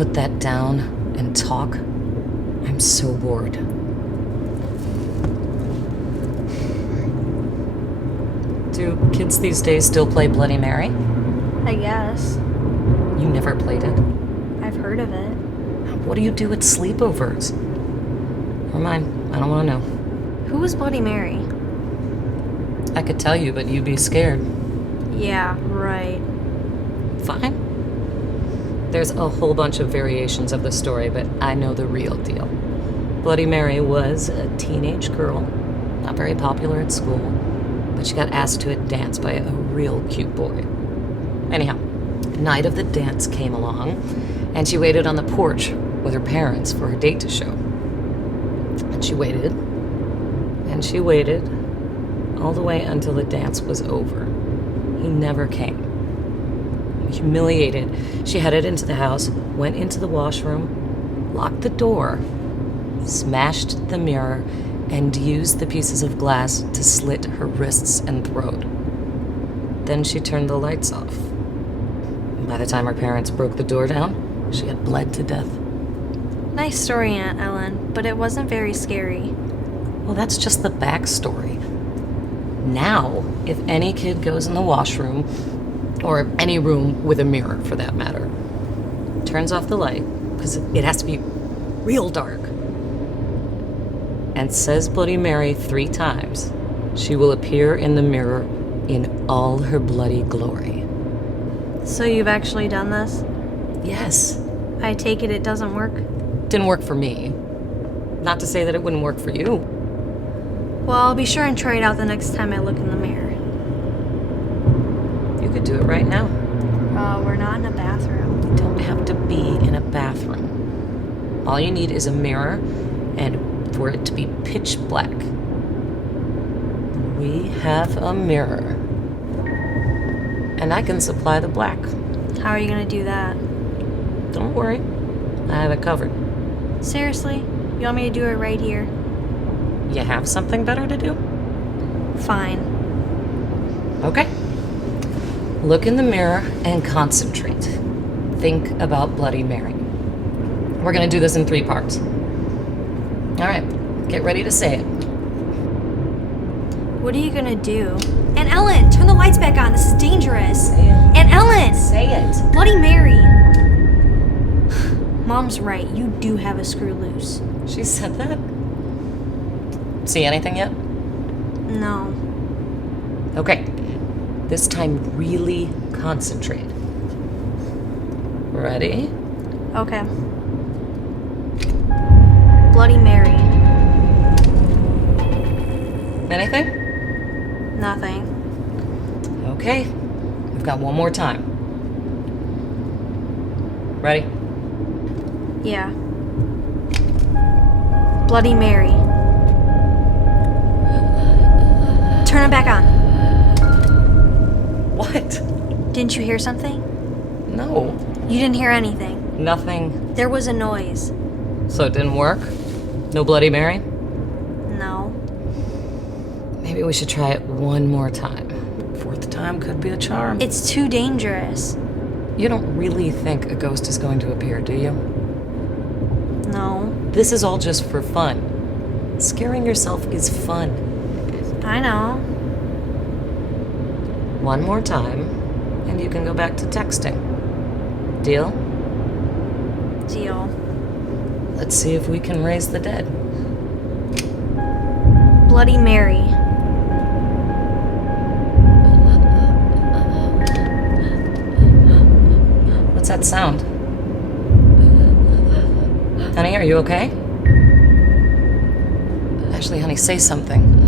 put that down and talk? I'm so bored. Do kids these days still play Bloody Mary? I guess. You never played it? I've heard of it. What do you do at sleepovers? Never mind, I don't want to know. Who was Bloody Mary? I could tell you, but you'd be scared. Yeah, right. Fine. There's a whole bunch of variations of the story, but I know the real deal. Bloody Mary was a teenage girl, not very popular at school, but she got asked to a dance by a real cute boy. Anyhow, night of the dance came along, and she waited on the porch with her parents for her date to show. And she waited, and she waited, all the way until the dance was over. He never came. Humiliated, she headed into the house, went into the washroom, locked the door, smashed the mirror, and used the pieces of glass to slit her wrists and throat. Then she turned the lights off. By the time her parents broke the door down, she had bled to death. Nice story, Aunt Ellen, but it wasn't very scary. Well, that's just the backstory. Now, if any kid goes in the washroom, or any room with a mirror for that matter, turns off the light, because it has to be real dark, and says Bloody Mary 3 times, she will appear in the mirror in all her bloody glory. So you've actually done this? Yes. I take it doesn't work? Didn't work for me. Not to say that it wouldn't work for you. Well, I'll be sure and try it out the next time I look in the mirror. You could do it right now. We're not in a bathroom. You don't have to be in a bathroom. All you need is a mirror, and for it to be pitch black. We have a mirror. And I can supply the black. How are you gonna do that? Don't worry, I have it covered. Seriously? You want me to do it right here? You have something better to do? Fine. Okay. Look in the mirror and concentrate. Think about Bloody Mary. We're gonna do this in 3 parts. All right, get ready to say it. What are you gonna do? Aunt Ellen, turn the lights back on. This is dangerous. Say it. Aunt Ellen! Say it. Bloody Mary! Mom's right. You do have a screw loose. She said that? See anything yet? No. Okay. This time, really concentrate. Ready? Okay. Bloody Mary. Anything? Nothing. Okay. We've got one more time. Ready? Yeah. Bloody Mary. Turn it back on. What? Didn't you hear something? No. You didn't hear anything. Nothing. There was a noise. So it didn't work? No Bloody Mary? No. Maybe we should try it one more time. 4th time could be a charm. It's too dangerous. You don't really think a ghost is going to appear, do you? No. This is all just for fun. Scaring yourself is fun. I know. One more time, and you can go back to texting. Deal? Deal. Let's see if we can raise the dead. Bloody Mary. What's that sound? Honey, are you okay? Actually, honey, say something.